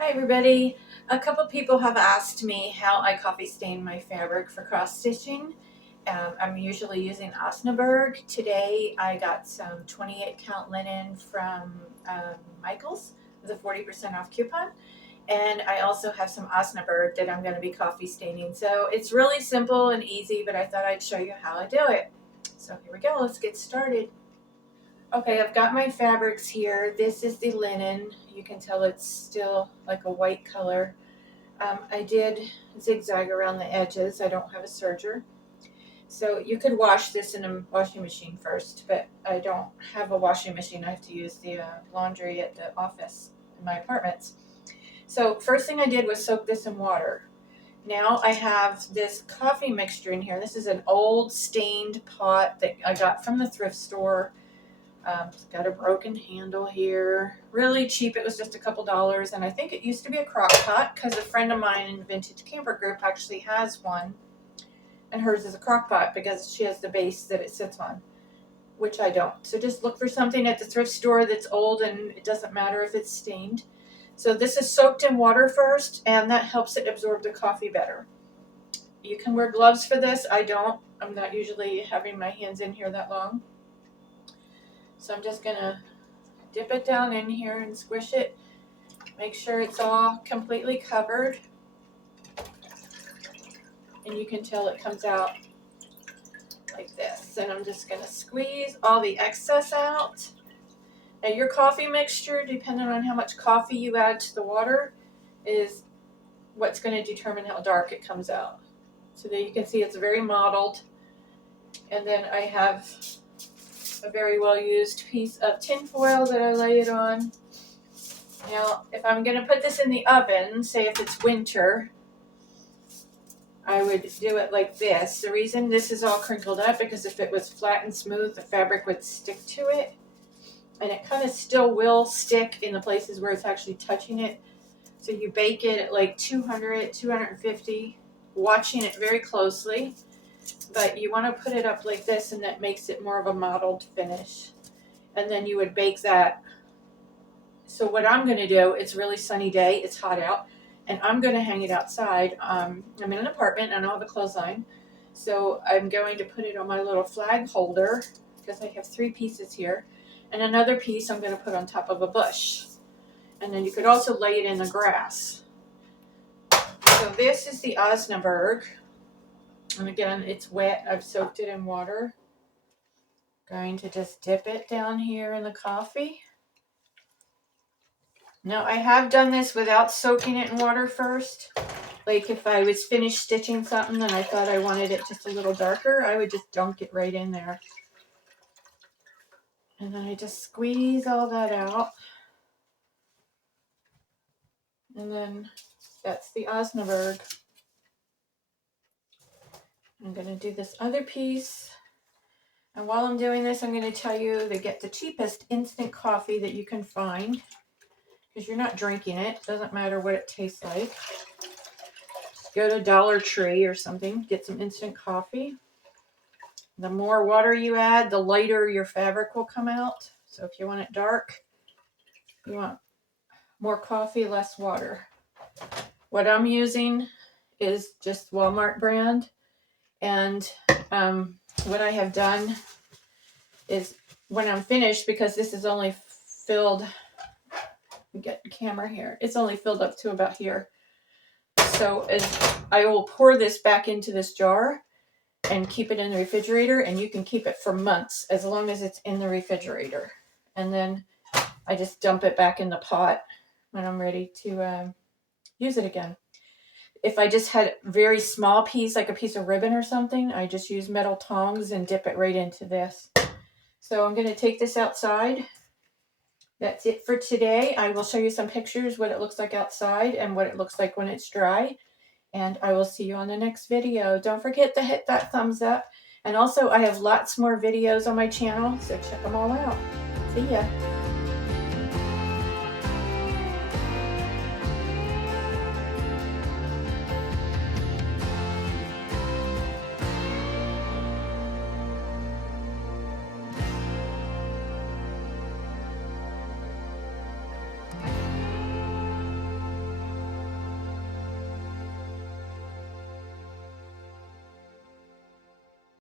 Hi everybody. A couple people have asked me how I coffee stain my fabric for cross stitching. I'm usually using Osnaburg. Today I got some 28 count linen from Michael's with a 40% off coupon. And I also have some Osnaburg that I'm going to be coffee staining. So it's really simple and easy, but I thought I'd show you how I do it. So here we go, let's get started. Okay, I've got my fabrics here. This is the linen. You can tell it's still like a white color. I did zigzag around the edges. I don't have a serger. So you could wash this in a washing machine first, but I don't have a washing machine. I have to use the laundry at the office in my apartments. So first thing I did was soak this in water. Now I have this coffee mixture in here. This is an old stained pot that I got from the thrift store. It's got a broken handle here. Really cheap. It was just a couple dollars. And I think it used to be a crock pot because a friend of mine in the Vintage Camper group actually has one. And hers is a crock pot because she has the base that it sits on, which I don't. So just look for something at the thrift store that's old and it doesn't matter if it's stained. So this is soaked in water first, and that helps it absorb the coffee better. You can wear gloves for this. I don't. I'm not usually having my hands in here that long. So I'm just going to dip it down in here and squish it. Make sure it's all completely covered. And you can tell it comes out like this. And I'm just going to squeeze all the excess out. Now your coffee mixture, depending on how much coffee you add to the water, is what's going to determine how dark it comes out. So there you can see it's very mottled. And then I have a very well used piece of tin foil that I lay it on. Now, if I'm going to put this in the oven, say if it's winter, I would do it like this. The reason this is all crinkled up because if it was flat and smooth, the fabric would stick to it. And it kind of still will stick in the places where it's actually touching it. So you bake it at like 200, 250, watching it very closely. But you want to put it up like this, and that makes it more of a mottled finish. And then you would bake that. So what I'm going to do, it's a really sunny day, it's hot out, and I'm going to hang it outside. I'm in an apartment, and I don't have a clothesline. So I'm going to put it on my little flag holder, because I have 3 pieces here. And another piece I'm going to put on top of a bush. And then you could also lay it in the grass. So this is the Osnaburg. And again, it's wet. I've soaked it in water. Going to just dip it down here in the coffee. Now I have done this without soaking it in water first. Like if I was finished stitching something and I thought I wanted it just a little darker, I would just dunk it right in there. And then I just squeeze all that out. And then that's the Osnaburg. I'm going to do this other piece. And while I'm doing this, I'm going to tell you to get the cheapest instant coffee that you can find. Because you're not drinking it. Doesn't matter what it tastes like. Just go to Dollar Tree or something. Get some instant coffee. The more water you add, the lighter your fabric will come out. So if you want it dark, you want more coffee, less water. What I'm using is just Walmart brand. And what I have done is when I'm finished, because this is only filled, get the camera here, it's only filled up to about here. So I will pour this back into this jar and keep it in the refrigerator, and you can keep it for months as long as it's in the refrigerator. And then I just dump it back in the pot when I'm ready to use it again. If I just had a very small piece, like a piece of ribbon or something, I just use metal tongs and dip it right into this. So I'm going to take this outside. That's it for today. I will show you some pictures, what it looks like outside and what it looks like when it's dry. And I will see you on the next video. Don't forget to hit that thumbs up. And also, I have lots more videos on my channel, so check them all out. See ya.